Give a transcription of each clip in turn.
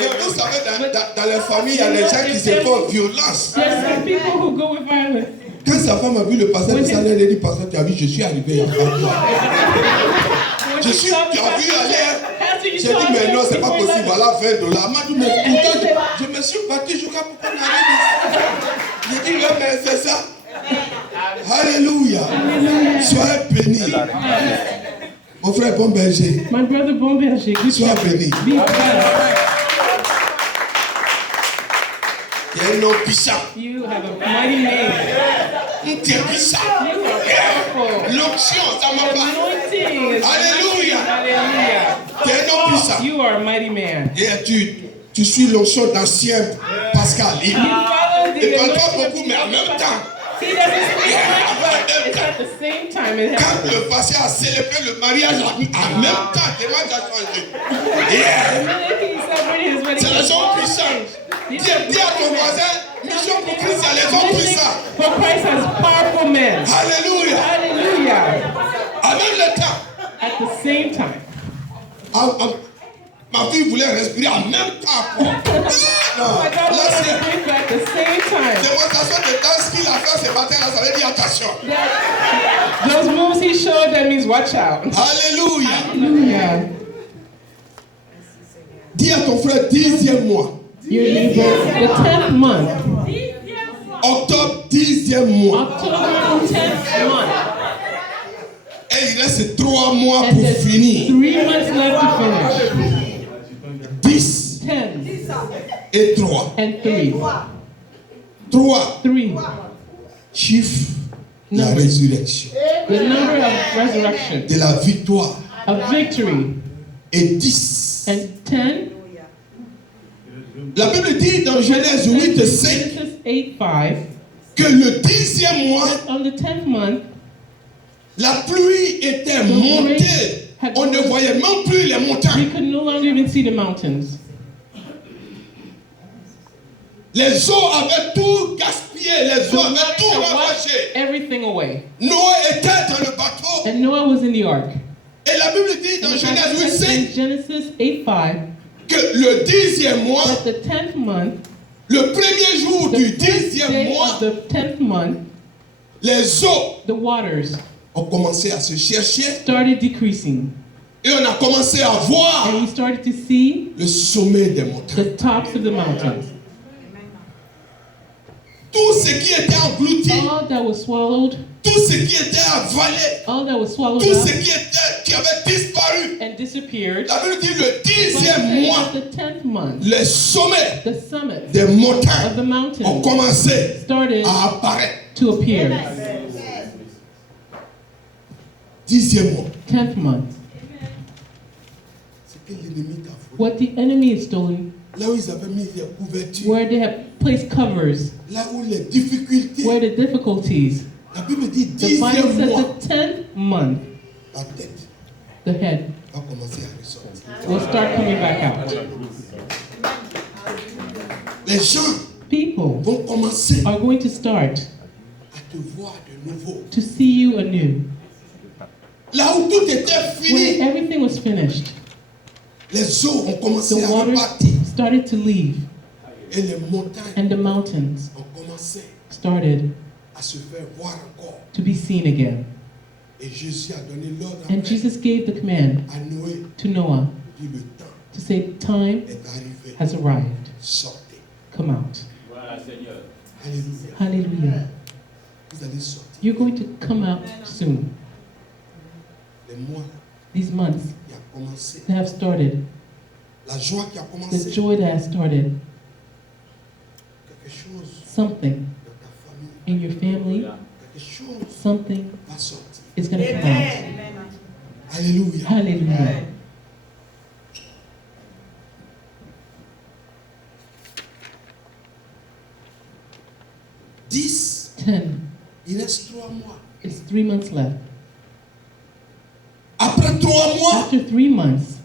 Mais vous savez, dans les familles, il y a des gens qui se font violence. There's some people who go with violence. Quand sa femme a vu le pasteur, elle a dit, pasteur, tu as vu, je suis arrivé il y a pas longtemps. Tu as vu aller. J'ai dit, mais non, c'est pas possible, voilà $20. Elle m'a dit, mais pourtant, je me suis battu, je crois pourquoi on arrive ici. J'ai dit, non, mais c'est ça. Alléluia. Sois béni. Mon frère Bon Berger. My brother Bon Berger. Sois béni. Be blessed. Il y a un nom puissant. You have a mighty name. Tu es puissant. You are powerful. L'onction, ça m'a pas. Anointing is Alléluia. Hallelujah. Tu es un homme puissant. You are a mighty man. Et tu suis l'onction d'ancien Pascal. Il ne parle pas beaucoup, mais en même temps. He doesn't speak much, but it's at the same time. It Quand happens. le pasteur a célébré le mariage, en même temps, tellement ça a changé. Yeah. The minute he celebrated his wedding, C'est les hommes all puissants. changed. Dis à ton voisin, mission pour Christ, il y a les hommes puissants. For Christ has powerful men. Alléluia. Hallelujah. En même temps, At the same time. ma fille voulait respirer en même temps. Non, My God là wanted to c'est breathe at the same time. démonstration de danse qu'il a fait ce matin là, ça veut dire attention. Those moves he showed them means watch out. Alléluia. Hallelujah. Dis à ton frère 10e mois. Your neighbor, the 10th month. Octobre 10e mois. October 10th month. Et il reste 3 mois And pour there's finir. 3 months left to finish. 10 10 et 3. and 3. 3 3. chiffre de la Number. résurrection, The number of resurrection. de la victoire. Of victory. Et 10. And 10. La Bible dit dans Genèse 8, 5 Genesis 8:5. que le 10e mois, On the 10th month, la pluie était montée. On ne voyait même plus les we montagnes. could no longer even see the mountains. Les eaux avaient tout gaspillé, les The eaux avaient waters tout had washed ravagé. everything away. Noé était dans le bateau. And Noah was in the ark. Et la Bible dit dans And the Genèse Bible 8, says 5 in Genesis 8:5 que le 10e mois, that the 10th month, le premier jour the du first 10e day mois, of the 10th month, les eaux the waters ont commencé à se chercher started decreasing. et on a commencé à voir And we started to see le sommet des montagnes. the tops of the mountains. Tout ce qui était englouti, All that was swallowed, tout ce qui était avalé, all that was swallowed tout up ce qui avait disparu. and disappeared. La Bible dit le But 10e mois, the 10th month, les sommets the summits des of montagnes the ont mountains commencé started à apparaître. to appear. 10e mois. 10th month. C'est que l'ennemi t'a volé. What the enemy had stolen, Là où ils avaient mis les couvertures, where they have placed covers, là où les difficultés, where the difficulties. la Bible dit The Bible 10e says mois, the 10th month, la tête the head va commencer à ressortir. will start coming back out. Les gens People vont commencer are going to start à te voir de nouveau. to see you anew. Là où tout était When fini, everything was finished, les eaux ont commencé the à waters repartir started to leave, et les montagnes and the mountains ont commencé started à se faire voir encore. to be seen again. Et Jésus a donné l'ordre And après Jesus gave the command à Noé, to Noah dit le temps to say, time est arrivé, has arrived. sortez. Come out. Alléluia. Hallelujah. Vous allez sortir. You're going to come out soon. Les mois These months qui a commencé, that have started, la joie qui a the commencé, joy that has started, quelque chose something dans ta famille, in your family, quelque chose something va sortir. is going to come out. Alléluia. Hallelujah. Dix, 10. il reste 3 mois. It's 3 months left. Après 3 mois, After 3 months,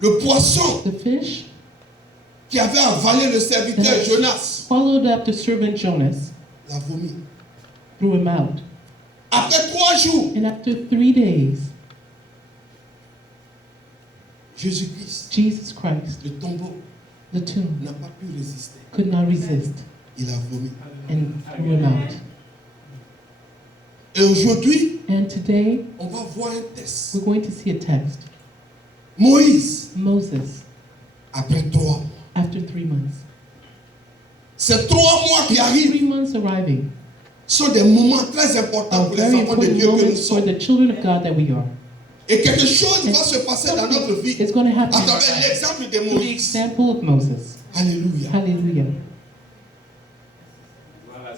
le poisson the fish qui avait avalé le serviteur Jonas swallowed up the servant Jonas, l'a vomi. threw him out. Après 3 jours, And after 3 days, Jésus-Christ, Jesus Christ, le tombeau the tomb, n'a pas pu résister. could not resist Il a vomi. and threw him out. Et aujourd'hui, And today, on va voir un test. we're going to see a text. Moïse, Moses, après 3 mois. after 3 months. Ces 3 mois qui 3 arrivent months arriving sont des moments très importants are pour les very enfants de important Dieu que nous moments for sommes. the children of God that we are. Et quelque chose va se passer dans notre vie It's going to à happen travers l'exemple de through the Moïse. example of Moses. Alléluia. Hallelujah.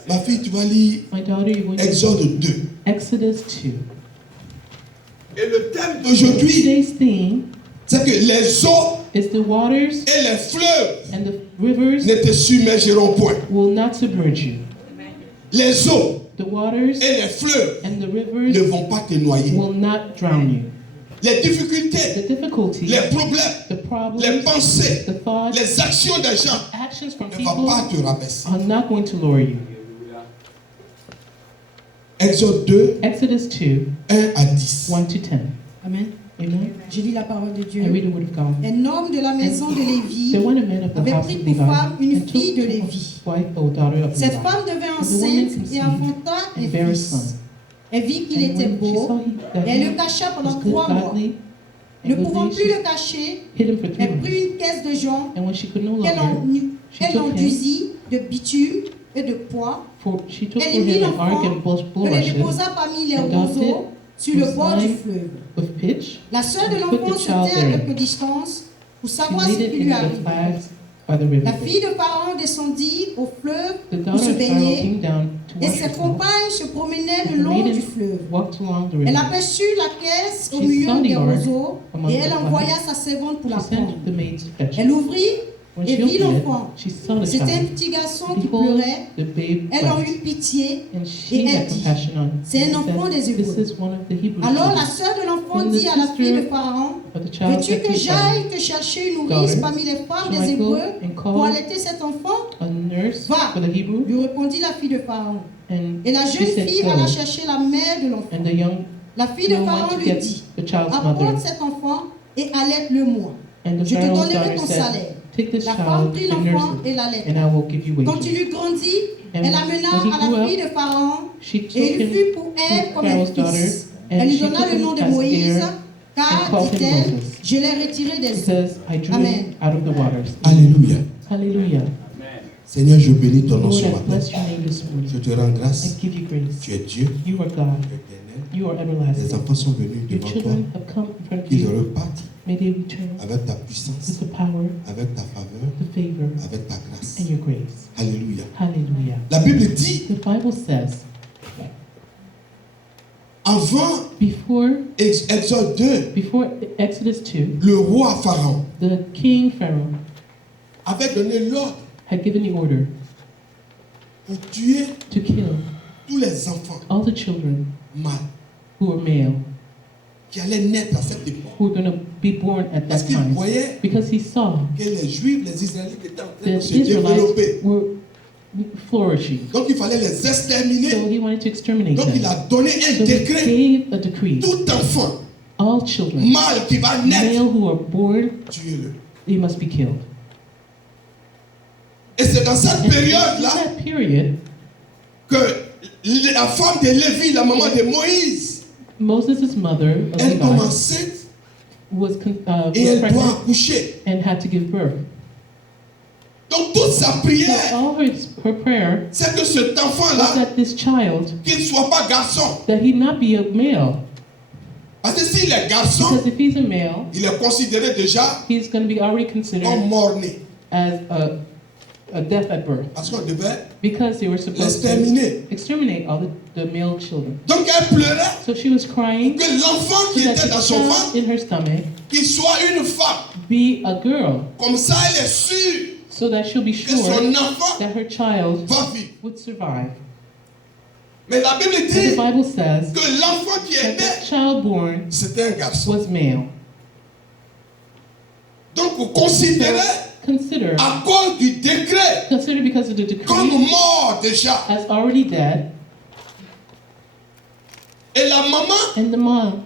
Ma fille, tu vas lire My daughter, you're going to Exode 2. Exodus 2. Et le thème d'aujourd'hui, Today's theme c'est que les eaux is the waters et les fleuves and the rivers ne te submergeront point. will not submerge you. Les eaux The waters et les fleuves and the ne rivers vont pas te noyer. will not drown you. Les The difficultés, difficulties, les problèmes, the les problems, pensées, the thoughts, les actions des gens actions from ne vont pas people te rabaisser. are not going to lower you. Exode 2, Exodus 2, 1 à 10. 1 to 10. Amen. Amen. Je lis la parole de Dieu. I read the word of God. Un homme de la maison de Lévi There went a man of the avait house pris of pour Levi femme une and fille de took Lévi. to wife a daughter of Cette Levi. femme devint And the woman enceinte et conceived enfanta un and bare a fils. son. Elle vit qu'il And était when she beau saw that et elle he le cacha was pendant good, 3 mois. godly, Ne and pouvant goodly, plus she le cacher, hid him for 3 elle months. prit une caisse de jonc And when she could no qu'elle longer, she qu'elle took him, enduisit de bitume et de pois. she took for Elle y mit him an ark l'enfant, and elle le bulrushes déposa parmi les and roseaux sur le bord du slime fleuve. with pitch. La sœur de and put l'enfant the se child tint à there. quelque distance pour She savoir laid ce it qui in lui the arrivait. flags by the river. La fille de Pharaon descendit au fleuve The pour daughter se of Pharaoh baigner came down to et wash ses herself. compagnes se promenaient And le the long du maiden fleuve. walked along the Elle river. aperçut la caisse au She milieu saw the des ark roseaux among et the elle flags. envoya sa servante pour la She prendre. sent the maid to fetch Elle it. ouvrit When et she vit opened l'enfant. it, she saw the C'était un child. petit garçon qui Behold, pleurait. the babe Elle en wept. eut pitié. And she Et elle had dit, compassion on him. c'est un And enfant des said, Hébreux. This is one of the Hebrew Alors la children. sœur de l'enfant Then the dit à la fille de sister Pharaon, of the child veux-tu said que to j'aille Pharaoh, te chercher une nourrice Daughter, parmi les femmes shall des I go Hébreux and pour call allaiter cet enfant? a nurse Va. for the Hebrew? Lui répondit la fille de Pharaon. And Et la she jeune said, fille Go. alla chercher la mère de l'enfant. And the young La fille de girl went Pharaon to lui get dit, the child's apporte mother. cet enfant et allaite-le-moi. And the Je te Pharaoh's donnerai daughter ton said, salaire. Take this La femme child prit and l'enfant nurse et it, l'allaita. and I will give you Quand il wages. eut grandi, And elle amena when he à la grew fille up, de Pharaon she took et il him fut pour elle to comme un Pharaoh's daughter, fils. and Elle lui she donna took le him nom de as Moïse, heir, car, and called him dit-elle, Moses. je l'ai retiré des eaux. because I drew Amen. him out of the waters. Alléluia. Hallelujah. Seigneur, je bénis ton nom Lord, ce I matin. bless your name this Je morning. te rends grâce. I give you grace. Tu es Dieu, You are tu God. es éternel. You are Les everlasting. enfants sont venus Your devant toi. children have come in front of Ils you. repartent May they return avec ta with puissance, the power, avec ta faveur, the favor, avec ta grâce. and your grace. Alléluia. Hallelujah. La Bible dit, The Bible says, avant before Exode 2, Exodus 2, le roi Pharaon the king Pharaoh avait donné l'ordre had given the order pour tuer to kill tous les enfants all the children mâles who were male, qui allaient naître à cette époque. who were going to be born at Parce that qu'il time. voyait Because he saw que les Juifs, les Israélites étaient en train that de se Israelites développer. were flourishing. Donc il fallait les exterminer. So he wanted to exterminate Donc il them. a donné un So he décret. gave a decree. Tout enfant All children, mâle qui va naître, male who are born, tuez-le. they must be killed. Et c'est dans cette And in période-là that period, que la femme de Lévi, la maman de Moïse, Moses' mother of elle tombe Levi enceinte was et elle doit pregnant accoucher. and had to give birth. Donc toute sa So prière, all her prayer c'est que cet was enfant-là, that this child, qu'il ne soit pas garçon. that he not be a male. Parce que s'il est garçon, Because if he's a male, il est considéré déjà he's going to be already comme considered mort-né. as a death at birth. Parce qu'on devait Because they were supposed to l'exterminer. exterminate all the male children. Donc elle pleurait So she was crying que l'enfant so qui that était dans the son child ventre, in her stomach qu'il soit une femme. be a girl, Comme ça, elle est sûre so that she'll be que sure son enfant that her child va vivre. would survive. Mais la Bible But the dit Bible says que l'enfant qui that est the né, child born c'était un garçon. was male. Donc vous considérez, So consider à cause du décret, because of the comme decree mort déjà. as already dead, Et la maman and the mom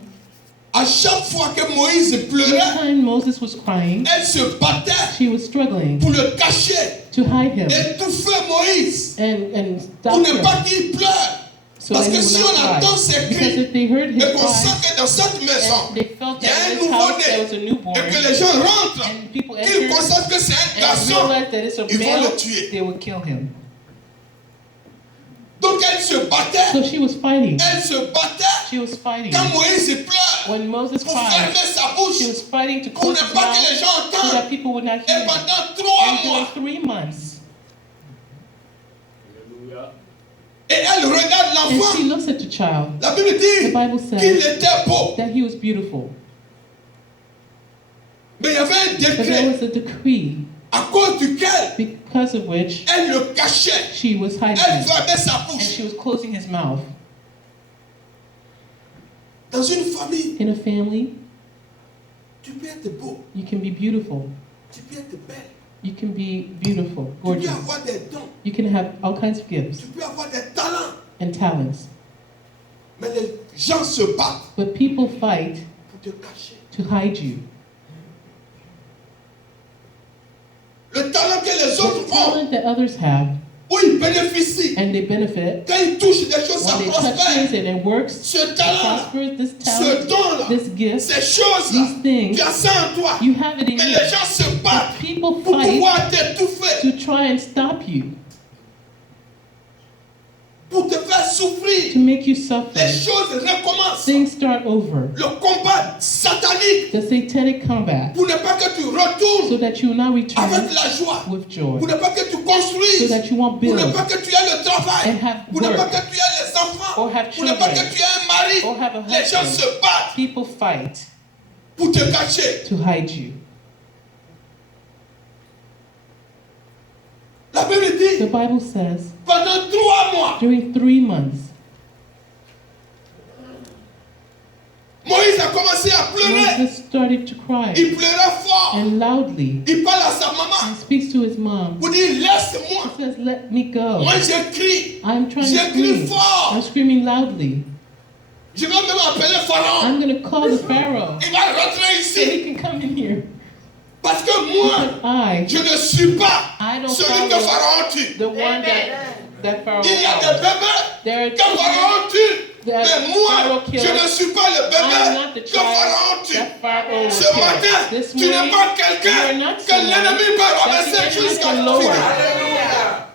À chaque fois que Moïse Each pleurait, time Moses was crying, elle se battait she was struggling pour le cacher, to hide him étouffer Moïse, and pour stop ne him pas qu'il pleure. so Parce that he que would si on not entend cry. ses Because cris, if they heard his et qu'on cries, sent que dans cette maison, and they felt il y a that un in this house there was a nouveau-né, newborn, et que les gens rentrent, and people qu'ils entered constatent que c'est un and garçon, realized that it's a ils vont male, le tuer. they would kill him. Donc elle se battait, So she was fighting. elle se battait. She was fighting. Quand Moïse pleure, When Moses pour cried, fermer sa bouche, she was fighting to pour close ne his pas que les mouth gens so entendent. that people would not hear Et him. pendant 3 And mois, during 3 months, et elle regarde and she l'enfant, looks at the child. la Bible The dit Bible qu'il says était beau. that he was beautiful. Mais il y avait un But there décret was a decree à cause duquel because of which elle le cachait. she was hiding Elle him fermait sa and bouche. she was closing his mouth. Dans une famille, In a family, tu peux être beau, you can be beautiful. tu peux être belle, You can be beautiful, tu peux gorgeous. avoir des dons, You can have all kinds of gifts tu peux avoir des talents. and talents. Mais les gens se battent But people fight pour te cacher. to hide you. Le talent que les The autres ont, talent that others have où ils bénéficient, and they benefit, quand ils touchent des choses, ça when they touch prospère. things and it works, Ce it talent-là, prospers, this ce talent, don-là, this gift, ces choses-là, these things, tu as ça en toi. you have it in Mais you. les gens se battent But people pour fight pouvoir t'étouffer, to try and stop you, pour te faire to souffrir. make you Les suffer. choses recommencent. Things start over. Le combat satanique, The satanic combat, pour ne pas que tu retournes so that you will not return avec la joie, with joy, pour ne pas que tu so construises, that you won't pour ne build pas que tu aies le travail, and have pour ne pas work que tu aies les enfants, or have pour ne pas que children tu aies un mari. or have a Les gens husband. se battent People fight pour te cacher. to hide you. La Bible dit, The Bible says pendant 3 mois, during 3 months, Moïse a commencé à pleurer. Moses started to cry Il pleurait fort. and loudly. Il parle à sa maman He speaks to his mom. pour dire, laisse-moi. He says, "Let me go. Moi, j'écris. I'm trying to J'ai crié scream. fort. I'm screaming loudly. Je vais même appeler Pharaon. I'm going to call the Pharaoh Il va rentrer so ici. he can come in here. Parce que moi, I je ne suis pas don't celui que follow Pharaon tue. the one that Pharaoh Il y a des killed. bébés There are que children Pharaon tue. that Mais moi, Pharaoh je killed. ne suis pas le I am bébé not the que child Pharaon tue. that Pharaoh Ce killed. matin, This tu n'es morning, pas you quelqu'un are not que someone l'ennemi peut that the rabaisser enemy jusqu'à can la lower. fin.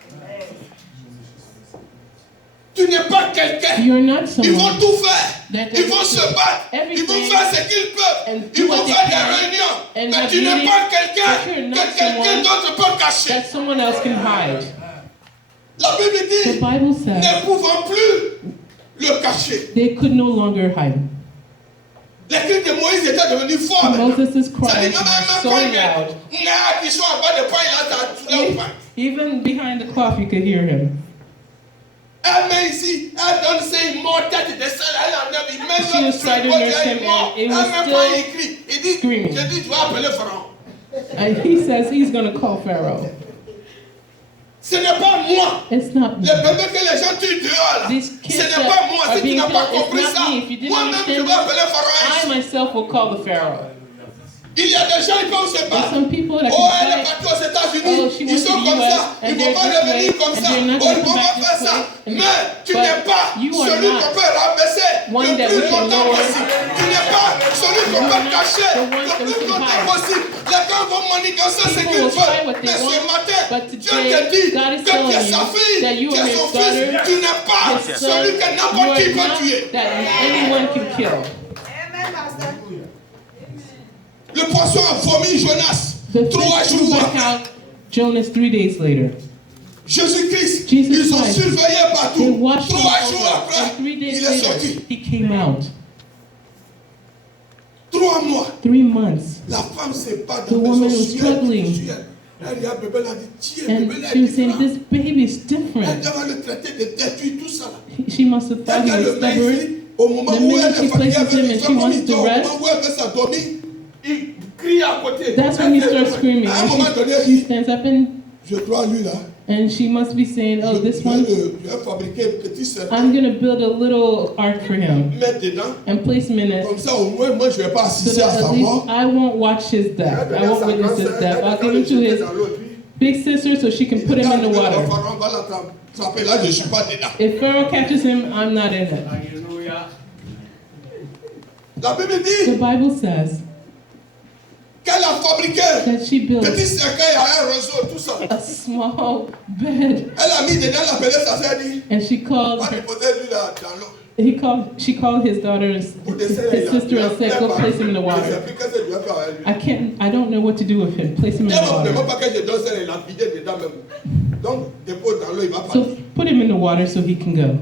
Tu n'es pas quelqu'un. You're not Ils someone vont tout faire. that Ils vont se battre. everything Ils vont faire ce qu'ils peuvent. and Ils do vont what they faire des can réunions. and Mais have tu n'es meetings, pas but quelqu'un you're not que quelqu'un someone d'autre peut cacher. that someone else can hide. La Bible The dit, Bible says ne pouvant plus le cacher. they could no longer hide. Les cris de Moïse étaient devenus forts. And Moses' Ça dit, cries même were so quand loud. il y a qui sont en bas de pain, il a au pain. Even behind the cloth, you could hear him. Elle met ici, elle donne ses morts, tête de sel, elle enlève, il met She was l'autre sur trying le to côté, nurse elle him, mort. and it Elle was met still pas, il crie. Il dit, screaming. je dis, tu vas appeler Pharaon. And he says he's going to call Pharaoh. Ce n'est pas moi. It's not me. Les bébés que les gens tuent dehors, là, These ce kids n'est that pas moi. are Si tu being n'as pas killed, compris it's ça, not me. If you didn't moi-même, je understand vais appeler I Pharaon. myself will call the Pharaoh. Il y a des gens qui peuvent se There's battre. some people that Oh, elle est can fight. partie aux Oh, États-Unis. she Ils went sont to the comme US, ça. and Ils ne they're vont pas this way, revenir comme and ça. they're not Oh, going ils to ne vont come pas back faire this ça. way. Mais tu But n'es pas you are celui not qu'on peut rabaisser one le that plus we can longtemps lower. possible. Tu n'es pas celui qu'on You peut are not cacher the one le that we plus can longtemps hide. possible. Les gens vont manigancer ce People qu'ils will try veulent. what they Mais ce want, matin, but Dieu today, te dit God is que tu es telling sa you fille, that you tu are es his son fils. daughter, Tu n'es pas his son. celui que You n'importe qui are peut not tuer. that anyone can kill. Le poisson a vomi Jonas The 3 fish threw jours back après. out Jonas 3 days later. Jésus-Christ, Jesus ils ont Christ. surveillé They partout. watched him 3 jours over, après, and 3 days il est later, sorti. he came out. 3 mois. 3 months. La femme se bat The dans la woman maison was sur struggling. elle. Elle dit, ah, bébé, elle a dit, tiens, And bébé, là, she est was saying, différent. this baby is Elle different. devait le traiter de détruire tout ça. Là. She must have thought Elle he a was le met stubborn. ici, au moment The où minute elle she est fatiguée, places elle him veut and she comme wants il to dort, au rest, moment où elle veut s'endormir, il crie à côté. that's when he starts screaming. À un And moment donné, she stands up and je crois lui là, And she must be saying, oh, this one, Je vais fabriquer un petit cercle, I'm going to build a little ark for him mettre dedans. and place him in it Comme ça, au moins, moi, je ne vais pas so assister à that sa at least mort. I won't watch his death. I won't witness his death. I'll give him to his big sister so she can put him in the water. Là, je ne suis pas dedans. If Pharaoh catches him, I'm not in it. La Bible dit The Bible says qu'elle a fabriqué that she built petit cercueil à un réseau, tout ça. a small bed Elle a mis dedans, elle a appelé sa sœur, dit, and she called va her, déposer lui là dans l'eau. she called his daughter, his sister, and said, go place him in the Je ne sais water. plus qu'est-ce que je vais faire avec lui. I don't know what to do with him. Place him in Elle the ne veut water. pas que je donne ça, elle l'a vidé dedans même. Donc, dépose dans l'eau, il va So partir. put him in the water so he can go.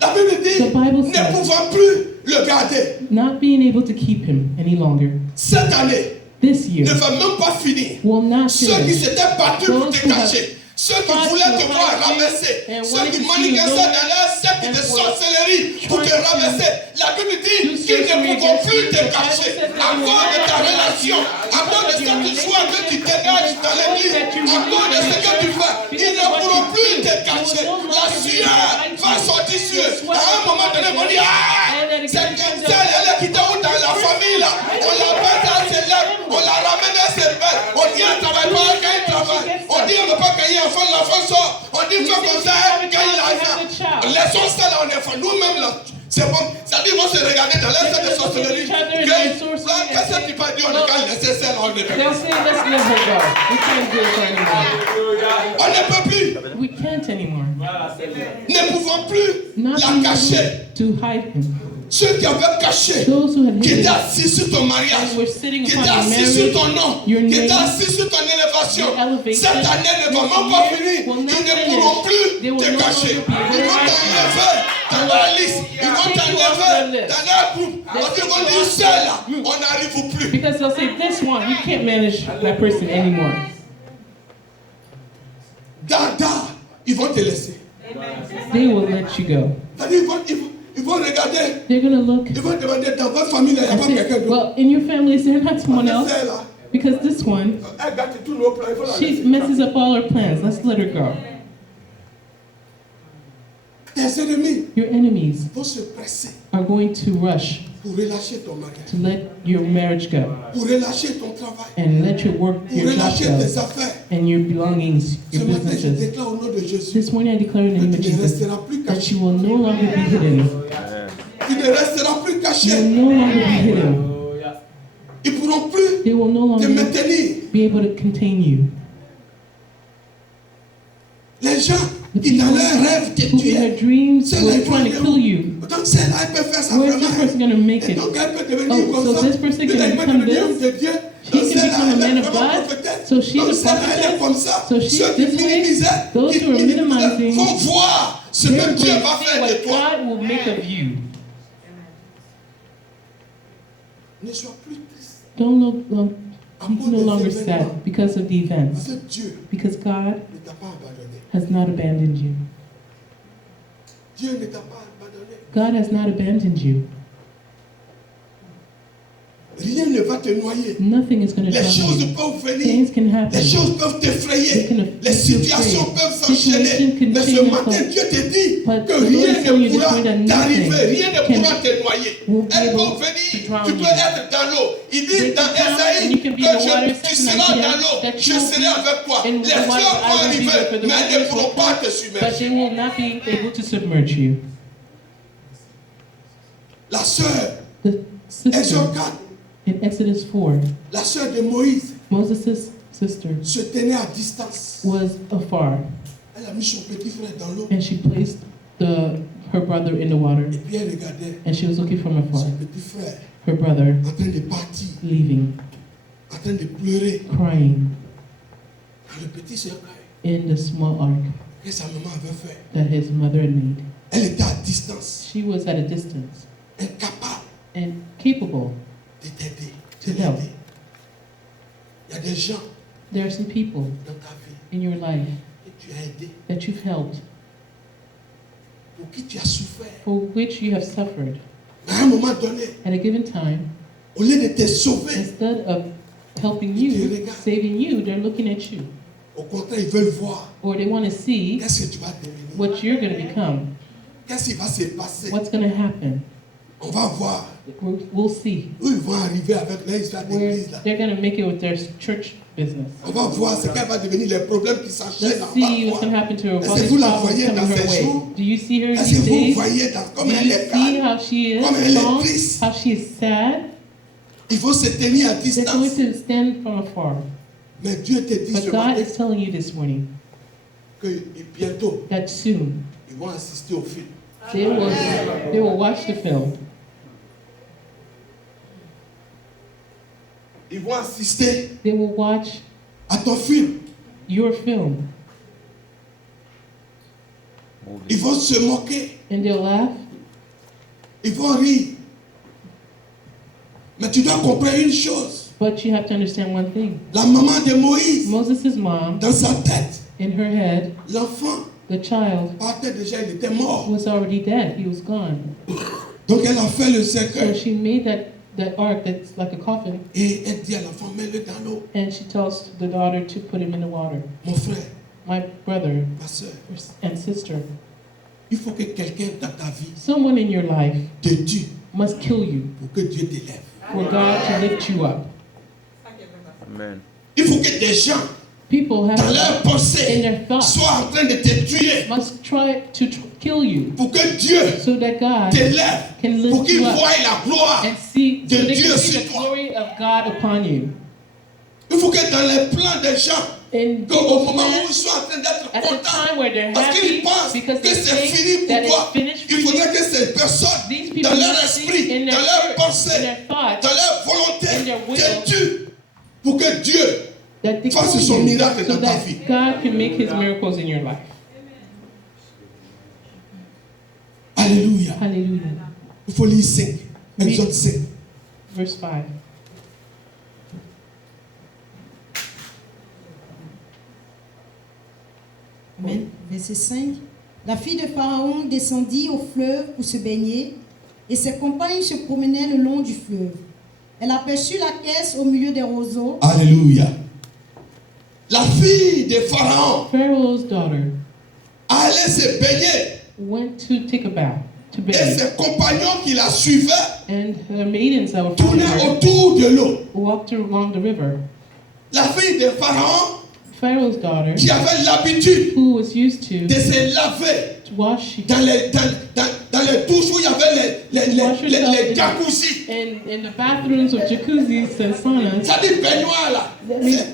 La Bible dit, The Bible ne says, pouvant plus le garder, not being able to keep him any longer, cette année this year ne va même pas finir. will not Ceux qui finish. s'étaient battus pour Those te who have cacher, ceux qui fought voulaient te to voir hide you ramasser, and ceux wanted qui to see you manigançaient go dans leur secte and de were sorcellerie pour te trying to ramasser. La Bible do dit qu'ils sorcery ne pourront against plus you. te The Bible cacher. says that À you will cause de not ta hide relation, you. à cause de ce que tu sois que tu dégages dans l'église, à cause de ce que tu fais, ils ne pourront plus te cacher. La sueur va sortir sur eux. À un moment donné, ils vont dire, c'est comme ça, elle est quittée où dans la famille là. On l'appelle à ses lèvres, on la ramène à ses belles. On dit, elle ne travaille pas quand il travaille. On dit, elle ne veut pas qu'il y ait un enfant, l'enfant sort. On dit, fais comme ça, quand il a ça. Laissons ça là, on est fort. Nous-mêmes là, c'est bon. Ça dit, ils vont se regarder dans leur salle de sorcellerie. Qu'est-ce que tu peux dire? On ne peut laisser ça là, on ne peut They'll plus. say, let's let her go. We can't do it anymore. On ne peut plus. We can't anymore. Ne pouvons plus Not la being cacher. able to hide him. Ceux qui avaient caché, Those who had qui hidden étaient assis sur ton mariage, and were sitting qui upon étaient your assis sur marriage, ton nom, your qui étaient name, assis sur ton élévation. your elevation, Cette année ne va même pas finir. will Ils not ne finish. pourront plus They will te no cacher. longer be able Ils to vont hide t'enlever dans leur liste. Ils vont Take you off t'enlever their list. dans leur groupe. Parce qu'ils vont dire, ceux-là, on n'arrive plus. Because they'll say, this one, we can't manage that person anymore. Dada, ils vont te laisser. They will let you go. C'est-à-dire, ils vont regarder. They're going to look Ils vont demander, dans votre famille, il n'y a and pas say, quelqu'un d'autre. well, in your family, is there not someone else? Celle-là, Because this one, elle gâte tous nos plans. Il faut la she laisser. messes up all her plans. Let's let her go. Tes ennemis Your enemies vont se presser are going to rush pour relâcher ton mariage, to let your marriage go pour relâcher ton travail, and let your work, pour your job relâcher tes go affaires. and your belongings, Ce your matin, je businesses. déclare au nom de Jésus This morning I declare in the name que of tu ne Jesus resteras plus that caché. you will no longer be hidden. Tu ne resteras plus You will caché. no longer be hidden. Ils ne pourront plus They will no te longer maintenir. be able to contain you. Les gens The qui dans people leurs rêves te who in tuaient. their dreams Celle-là, were ils vont trying aller to kill où? you. Donc celle-là, elle peut faire ça Where is this vraiment. person going to make Et it? donc elle peut devenir Oh, comme so ça. this person Peut-être can elle peut become devenir this. de Dieu. She Donc can celle-là, become a elle man est of vraiment God. prophétesse. So she's Donc a celle-là, elle est prophetess. comme ça. So she's Ceux qui this way. minimisaient, Those qui who are minimisaient, minimizing, vont voir ce they're que going to Dieu see va faire de what toi. God will make of you. Ne sois plus triste. Don't be no longer sad because of the events. Parce que Dieu Because God ne t'a pas abandonné. has not abandoned you. Dieu ne t'a pas abandonné. God has not abandoned you. Rien ne va te noyer. Nothing is going to Les trouble choses you. peuvent venir. Things can happen. Les choses peuvent They t'effrayer. can Les affect you situations afraid. peuvent Situation s'enchaîner. can Mais ce change matin, itself. Dieu te dit But que the Lord rien is telling ne you this pourra morning that t'arriver. nothing Rien ne can- pourra te noyer. will be Elles able peuvent to venir. drown Tu you. peux être dans l'eau. Il dit They dans can drown Esaïe and you can be que in the water. tu Second seras Isaiah, dans l'eau. that Je you will serai be avec toi. in Les the water. fleurs vont I will be there for arriver, the mais elles ne waters pourront will pas come, te but submerger. they will not be able to submerge you. La sœur, The sister Exode 4, in Exodus 4, la sœur de Moïse Moses' sister se tenait à distance. was afar, Elle a mis son petit frère dans l'eau. and she placed her brother in the water, Et puis elle regardait and she was looking from afar. son petit frère Her brother en train de partir, leaving, en train de pleurer crying dans le petit cercueil in the small ark que sa maman avait fait. that his mother had made. Elle était à distance, She was at a distance incapable and capable. de t'aider, To de help. l'aider. Il y a des gens There are some people dans ta vie in your life que tu as aidés, that you've helped, pour qui tu as souffert. for which you have suffered. Mais à un moment donné, At a given time, au lieu de te sauver, instead of helping Ils te you, regardent. saving you, they're looking at you. Au contraire, ils veulent voir Or they want to see qu'est-ce que tu vas devenir. what you're going to become, Qu'est-ce qui va se passer. what's going to happen. On va voir We'll see où ils vont arriver avec leur histoire where d'église. Là. they're going to make it with their church business. On va voir ce qu'elle va devenir, les problèmes qui s'enchaînent Let's en see bas. what's going to happen to her. Est-ce All que these vous la problems voyez coming dans her ces way. jours? Do you see her Est-ce que these vous days? voyez comme Do elle you est see calme, how she is comme elle est calm, triste? how she is sad? Il faut se tenir à They're going distance. to stand from afar. Mais Dieu te dit But ce God matin is telling you this morning que bientôt, that soon ils vont assister au film. they will watch the film. Ils vont assister They will watch à ton film. your film Ils vont se moquer. and they'll laugh. Ils vont rire. Mais tu dois comprendre une chose. But you have to understand one thing. La maman de Moïse, Moses' mom, dans sa tête, in her head, l'enfant the child partait déjà, il était mort. was already dead. He was gone. Donc elle a fait le So cercueil. she made that ark that's like a coffin, Et elle dit à l'enfant, mets-le dans l'eau. and she tells the daughter to put him in the water. Mon frère, My brother ma soeur, and sister, il faut que quelqu'un dans ta vie someone in your life te tue must kill you pour que Dieu t'élève. for God to lift you up. Amen. Il faut que des gens, People have dans leur in pensée, their thoughts soient en train de te tuer must try to kill you pour que Dieu so that God t'élève, can pour lift qu'il you up voie la gloire. and see so de they Dieu can see sur the toi. glory of God upon you. Il faut que dans les plans des gens, And qu'au people's moment où plans, ils sont en train d'être at the contents, time where they're parce happy qu'ils pensent because que they c'est think fini that pour it's toi, finished for il you, faudrait que ces personnes, these people dans leur must see esprit, in their dans leur spirit, in pensée, their thoughts, dans leur volonté, in their will, te tuent pour que Dieu that they fasse kill son you miracle so dans ta that vie. God can make His miracles in your life. Alléluia. Hallelujah. Il faut lire 5. Exode 5. Verse 5. Amen. Verset 5. La fille de Pharaon descendit au fleuve pour se baigner et ses compagnes se promenaient le long du fleuve. Elle aperçut la caisse au milieu des roseaux. Alléluia. La fille de Pharaon Pharaoh's daughter allait se baigner went to take a bath, to et bathe, ses compagnons qui la suivaient and her maidens that were following tournaient her autour de l'eau. walked along the river. La fille de Pharaon Pharaoh's daughter, qui avait l'habitude who was used to de se laver wash dans les douches où il y avait les jacuzzi. in the bathrooms with jacuzzis and saunas. Ça dit baignoire là.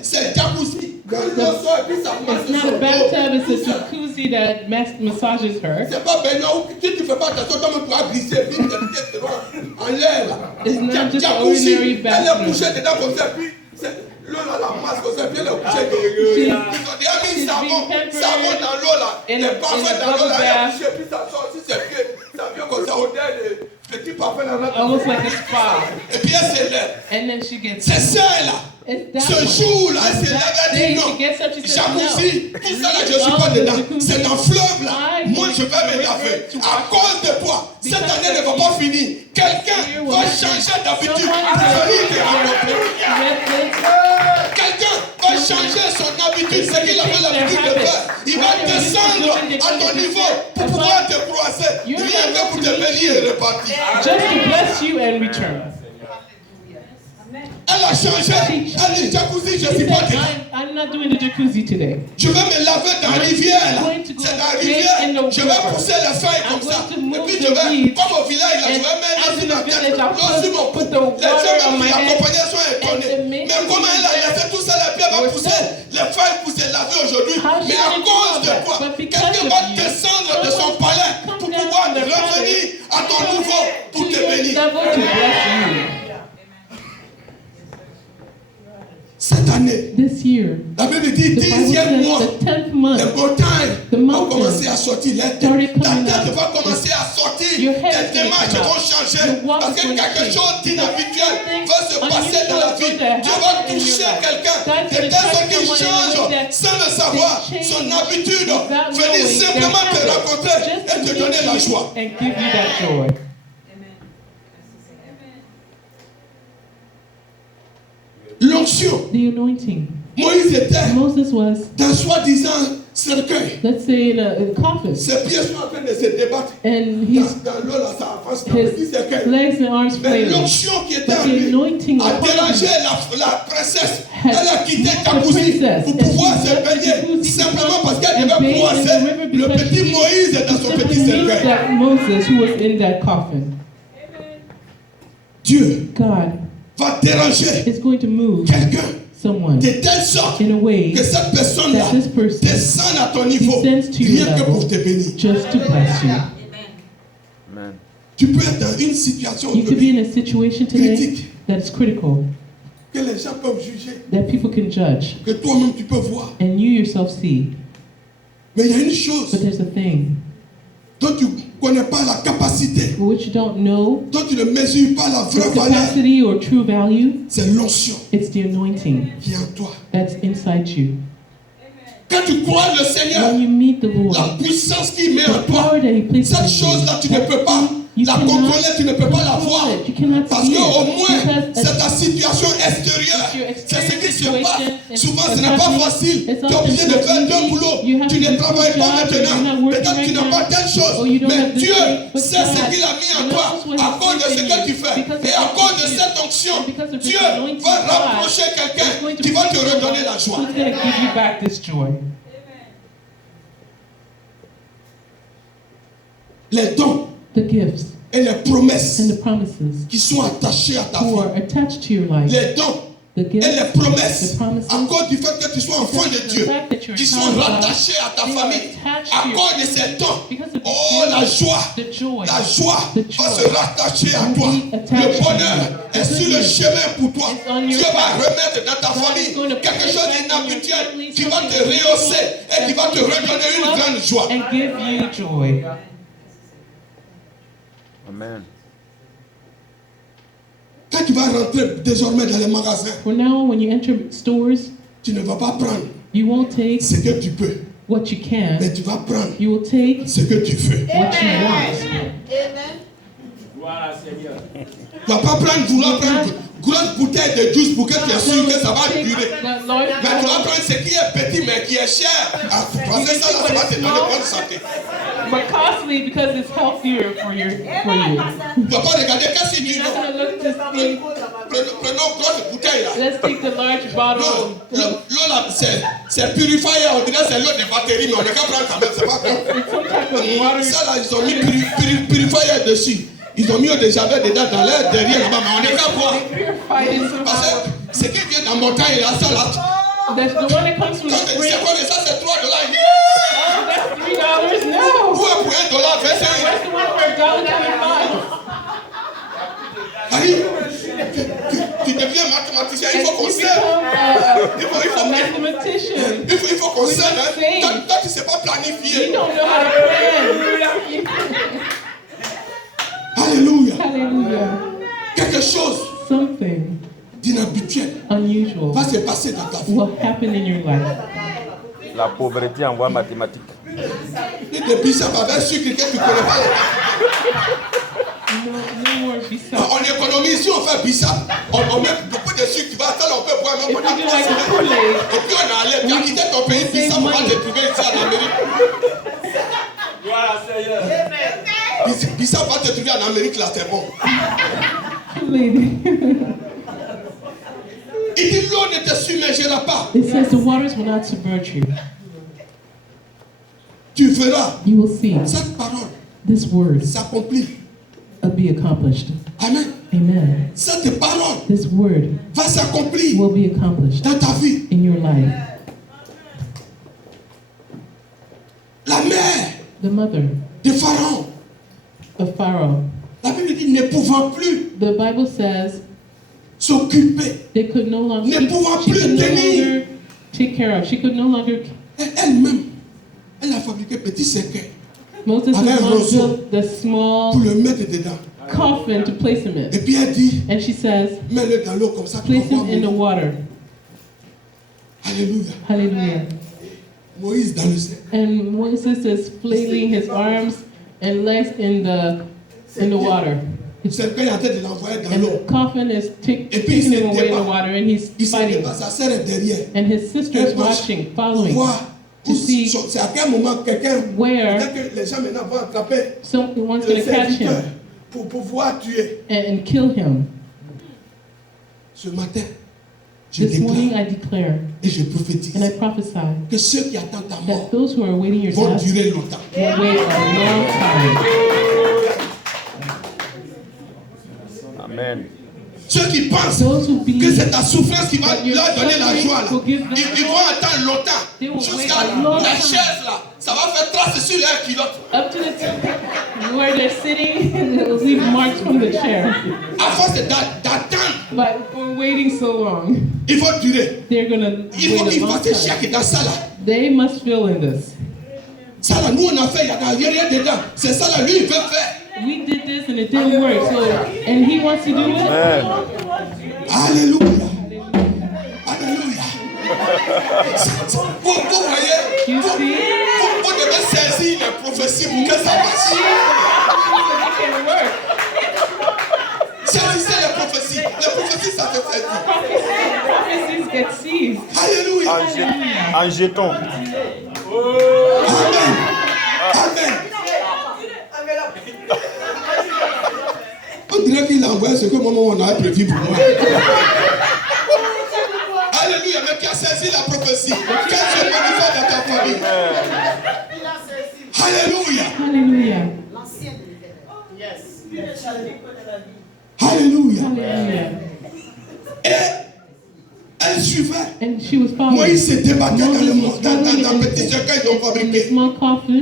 C'est jacuzzi. Quand l'eau sort et puis ça masse It's not a son bathtub, dos. it's a jacuzzi that massages her. C'est pas baignoire où si tu fais pas attention, toi tu vas glisser vite tes pieds en l'air là. It's not just an Jacuzzi, ordinary elle est bathroom. couchée dedans comme ça, puis l'eau là la masse comme ça, puis elle est couchée dedans. Ils ont déjà mis She's savon being savon dans l'eau là. in Les a parfums dans bubble l'eau là, elle bath. est couchée, puis ça sort sur ses pieds. Ça vient comme ça, odeur de petit parfum dans la Almost like a spa. Et puis elle se lève. And then she gets C'est ça là. it's that Ce one. jour-là, elle se lève, That elle day dit non. she gets up, she says Jacuzzi, no. tout ça là, je ne suis pas dedans. C'est dans le fleuve là. Moi, je vais me laver. À cause de toi, cette année ne va pas finir. Quelqu'un va changer d'habitude. Quelqu'un va changer son habitude, ce qu'il avait l'habitude de faire. Il va descendre à ton niveau pour pouvoir te croiser. Rien que pour te bénir et repartir. Just to bless you and return. Elle a changé. Elle dit jacuzzi, je ne She suis pas said, dedans. I'm not doing the jacuzzi today. Je vais me laver dans la rivière là. C'est dans la rivière. Je vais pousser les feuilles comme ça. Et puis je vais, comme au village là, je vais mettre l'eau sur ma tête, l'eau sur mon cou. Les gens même qui l'accompagnaient sont étonnés. Mais comment elle a laissé tout ça, la pierre va pousser les feuilles pour se laver aujourd'hui. Mais à cause de toi, quelqu'un va descendre de son palais pour pouvoir revenir à ton niveau pour To te your bénir. level to bless you. Cette année, This year, la Bible dit the Bible 10e mois. says the 10th Les month, montagnes The vont mountains commencer à sortir. Ta started coming tête up. va commencer à sortir. Your head Tes is démarches gonna come vont out. changer. Your walk Parce is que going to quelque change. chose d'inhabituel Something va se passer dans la unusual vie. is going to Dieu va happen in toucher your life. quelqu'un. God's Des going to touch personnes qui someone in a changent way that sans le savoir they change son habitude. without Venir knowing simplement te their habit. rencontrer Just et to te meet donner la you joie. and give you that joy. L'onction. The anointing. Moïse était Moses was, dans soi-disant cercueil. let's say, in a coffin. Ses pieds sont en train de se débattre. And his, Dans l'eau, là, ça avance dans le petit his cercueil. legs and arms Mais flailing. l'onction qui était But en the lui anointing a upon dérangé him la princesse. had Elle a quitté moved the Jacuzzi princess. pour And pouvoir she se left the baigner jacuzzi simplement parce qu'elle and devait bathed in croiser the river le because petit she Moïse dans son simply petit meets cercueil. that Moses who was in that coffin. Dieu God va déranger is going to move quelqu'un someone de telle sorte in a way que cette personne-là that this person descende à ton niveau descends to your rien que level pour te bénir. just to bless you. Amen. Tu peux être dans une situation You could be in a situation today critique that's critical, que les gens peuvent juger, that people can judge, que toi-même tu peux voir. and you yourself see. Mais il y a une chose But there's a thing dont tu ne connais pas la capacité, which you don't know dont tu ne mesures pas la the vraie valeur. capacity or true value. C'est l'onction It's the anointing qui est en toi. that's inside you. Quand tu crois le Seigneur, When you meet the Lord, la puissance qu'il met en the toi, power that He places cette in you, chose-là, tu ne peux pas you la cannot contrôler, tu ne peux pas la voir. control it. You cannot Parce see qu'au it. moins, Because c'est ta situation extérieure. your C'est ce qui se external passe. situation Souvent, is ce n'est pas happening. facile. It's Tu es obligé de often faire not deux easy. boulots. You have Tu to ne do travailles two pas jobs, you're maintenant. not working Peut-être que tu right n'as now, pas telle chose. or you don't Mais have this Dieu thing, but sait ce God qu'il a mis en knows toi what à He's cause de put ce in que you. tu fais. Because of Et à what cause you de do. cette onction, And because of this Dieu anointing, va God rapprocher is quelqu'un going to qui va te bring redonner someone la joie. who's going to give you back this joy. Les dons The gifts et les promesses and the promises qui sont attachés à ta who vie. are attached to your life. Les dons The et les gifts, promesses, the promises, à cause du fait que tu sois enfant de Dieu, qui sont rattachés à ta famille, à cause de ces dons. because of the Oh, la joie, the joy, la joie the va joy se rattacher à toi. Le bonheur est sur le chemin pour toi. Dieu va remettre dans ta famille quelque chose d'inhabituel qui va te rehausser et qui va te redonner une grande joie. and give you joy. Amen. Quand tu vas rentrer désormais dans les magasins, For now, when you enter stores, tu ne vas pas prendre you won't take ce que tu peux, what you can, mais tu vas prendre you will take ce que tu veux. what you want. Tu vas pas vouloir prendre une grosse bouteille de juice pour que tu es sûr que ça va Take durer. the large Mais tu vas bottle, prendre ce qui est petit mais qui est cher. Parce que ça, là, ça va te donner bonne santé. but costly because it's healthier for you. Tu ne vas pas regarder qu'est-ce que tu You're not veux. going to look to see. Prenons une grosse bouteille là. Let's take the large bottle. Non, l'eau là, c'est purifié. On dirait que c'est l'eau de batterie, mais on ne peut pas prendre quand même. C'est pas grave. It's some type of water. Ça là, ils ont mis purifier dessus. Ils ont mis de javel dedans dans l'air derrière là-bas, mais on ne peut pas boire. Purified it Parce somehow. que ce qui vient dans la montagne là, ça là. That's the one that comes from the Quand spring. c'est quoi ça, c'est $3. Oh, that's $3. No. Ou pour $1, 25. Where's the one for $1.25? Allez, tu deviens mathématicien, il faut qu'on You s'aide. become a mathematician. Il faut qu'on s'aide. sing. Toi, tu ne sais pas You planifier. don't know how to plan. Alléluia. Hallelujah. Quelque chose Something d'inhabituel unusual va se passer dans ta vie. will happen in your life. La pauvreté envoie mathématiques. Et depuis ça va vers sucre que tu ne connais pas. No more beside. On économise, si on fait bissap, on met beaucoup de sucre, tu vas attendre, on peut boire même If pendant you do 3 like a semaines. Kool-Aid, Et puis on a allé, tu as quitté ton pays, bissap, on va te trouver ici en Amérique. Bissap va te trouver en Amérique, là, c'est bon. Kool-Aid. Il dit l'eau ne te submergera pas. It says the waters will not submerge you. Tu verras You will see cette parole this word s'accomplir. be accomplished. Amen. Amen. Cette parole This word va s'accomplir will be accomplished dans ta vie. in your life. La mère The mother de Pharaon, of Pharaoh, la Bible dit ne pouvant plus the Bible says s'occuper, they could no longer, Ne pouvant she plus could no tenir. longer take care of. She could no longer. elle-même, elle a fabriqué petit cercueil Moses Avec un had roseau. built the small pour le mettre dedans. coffin to place him in. Et puis elle dit, And she says, mets-le dans l'eau comme ça. tu vas place him voir in the mourir. water. Alléluia. Hallelujah. Moïse dans le cercle. And Moses is flailing his arms and legs in the water. Le cercueil est en train de l'envoyer dans And l'eau. the coffin is Et puis, il taking se him away in the débat. water, and he's Il se fighting. débat, sa sœur est derrière. And his sister is Elle marche watching, pour following, voir to see c'est à quel moment quelqu'un, where peut-être que les gens maintenant vont attraper someone's le going to catch serviteur him pour pouvoir tuer. and kill him. Ce matin, je This morning déclare I declare et je prophétise and I prophesy que ceux qui attendent ta mort that those who are awaiting your vont death durer longtemps. will wait a long time. Amen. Ceux qui pensent Those who que believe c'est ta souffrance qui va that your leur donner la suffering joie, là. will give them Ils vont attendre longtemps. They will Jusqu'à wait a long la time. chaise là, ça va faire trace sur leur culotte. up to the time where they're sitting, it will leave marks from the chair. À force d'attendre, But for waiting so long, il faut durer. they're gonna Il faut wait a qu'ils long fassent des time. chèques dans ça là. They must feel in this. Ça là, nous on a fait, il n'y a rien dedans. C'est ça là, lui il veut faire. We did this and it didn't work. So, and he wants to do it. Amen. Alléluia. Alléluia. Vous voyez, You see? vous devez saisir les prophéties pour que ça passe. It can work. Saisissez les prophéties. Les prophéties, ça te fait dire. Prophecies get seized. Alléluia. En jeton. Amen. Amen. On dirait qu'il a envoyé ce que maman on avait prévu pour moi. Alléluia. Mais qui a saisi la prophétie? Quel se manifeste dans ta famille? Alléluia. Hallelujah. Alléluia. Hallelujah. Et elle suivait. And she was following. Moïse se débattait dans le Moses was dans following le petit cercueil qu'ils ont in the fabriqué. small coffin,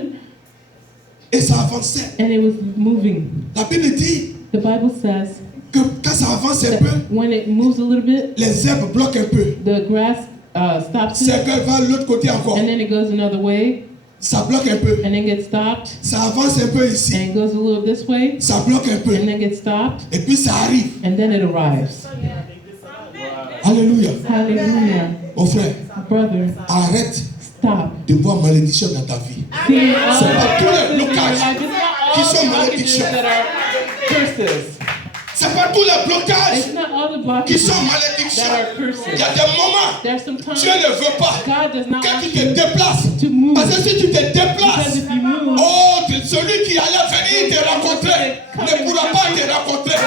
Et ça avançait. and it was moving. La Bible dit The Bible says que quand ça avance un that peu, when it moves a little bit, les herbes bloquent un peu. the grass stops Le it, cercueil va de l'autre côté encore. and then it goes another way, Ça bloque un peu. and then gets stopped, Ça avance un peu and ici. it goes a little this way, Ça bloque un peu. and then gets stopped, Et puis ça arrive. and then it arrives. Alléluia. Hallelujah. Mon frère, Brother, arrête stop. de voir malédiction dans ta vie. See, all C'est pas tous les the curses in your blocages life, it's not qui all sont the blockages malédictions. that are curses. C'est pas tous les blocages It's not all the qui blockages sont that malédictions. are Il y curses. a des moments, There's some times Dieu ne veut pas God does not que want tu te you déplaces. to move. Parce que si tu te Because déplaces, if you move, oh, celui qui allait venir te rencontrer ne pourra pas te rencontrer.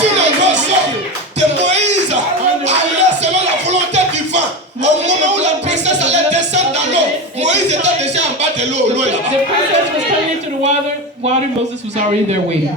Si le ressort de Moïse allait selon la volonté du vent, au moment où la princesse allait descendre dans l'eau, Moïse était déjà en bas de l'eau, loin là-bas. the princess was coming into the water, Moses was already there waiting.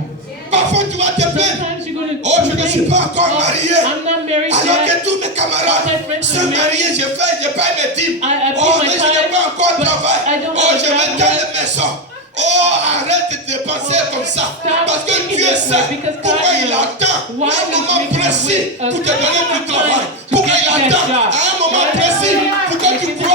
Parfois tu vas te plaindre. Sometimes you're going to Oh, je ne suis pas encore marié. I'm not married Alors yet. que tous mes camarades sont mariés, je paye mes dîmes. I pay Oh, my mais je tithe, n'ai pas encore but travail. I don't Oh, have je a vais job dans yet. les maisons. Oh, arrête de dépenser comme ça. Stop Parce que thinking Dieu this way, sait because pourquoi God il knows attend why un he's moment making précis a pour te donner du time travail. to Pourquoi get il that attend job. un moment Why précis does he pour que tu give crois